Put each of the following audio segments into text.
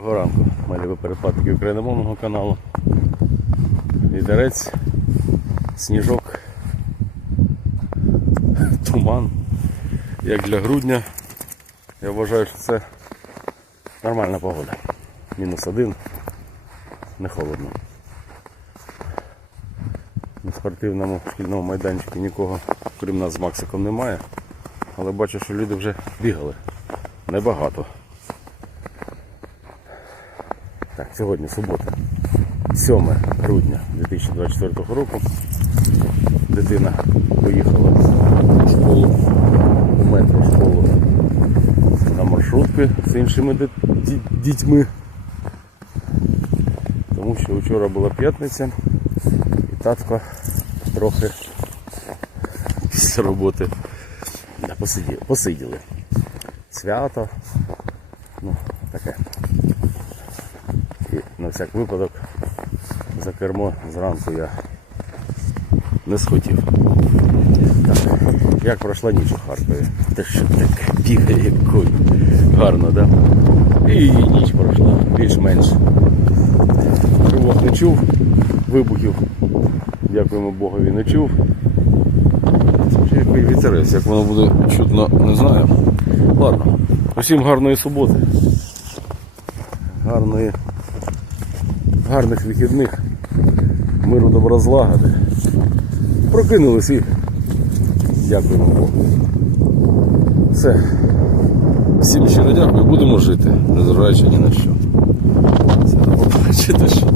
Доброго ранку, мої любі передплатники україномовного каналу. Вітерець, сніжок, туман. Як для грудня, я вважаю, що це нормальна погода. Мінус один, не холодно. На спортивному шкільному майданчику нікого, крім нас з Максиком, немає. Але бачу, що люди вже бігали. Небагато. Так, сьогодні субота, 7 грудня 2024 року. Дитина поїхала в школу, у метро школу на маршрутки з іншими дітьми. Тому що вчора була п'ятниця і татко трохи після роботи посиділи. Свято. Ну, таке. І на всяк випадок за кермо зранку я не схотів. Так, як пройшла ніч у Харкові? Те що так бігає як конь. Гарно, так? Да? І ніч пройшла, більш-менш. Тривог не чув, вибухів, дякуємо Богові, не чув. Який вітерець, як воно буде чутно, не знаю. Ладно, усім гарної суботи. Гарної гарних вихідних, миру добра злагоди. Прокинулись і дякуємо Богу. Все. Всім щиро дякую, будемо жити, незважаючи ні на що. Все, до побачення, що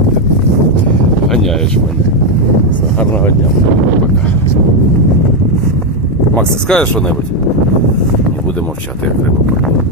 ганяєш мене. Все, гарного дня. Пока. Макс, ти скажеш що-небудь? Не будемо мовчати, як пardon.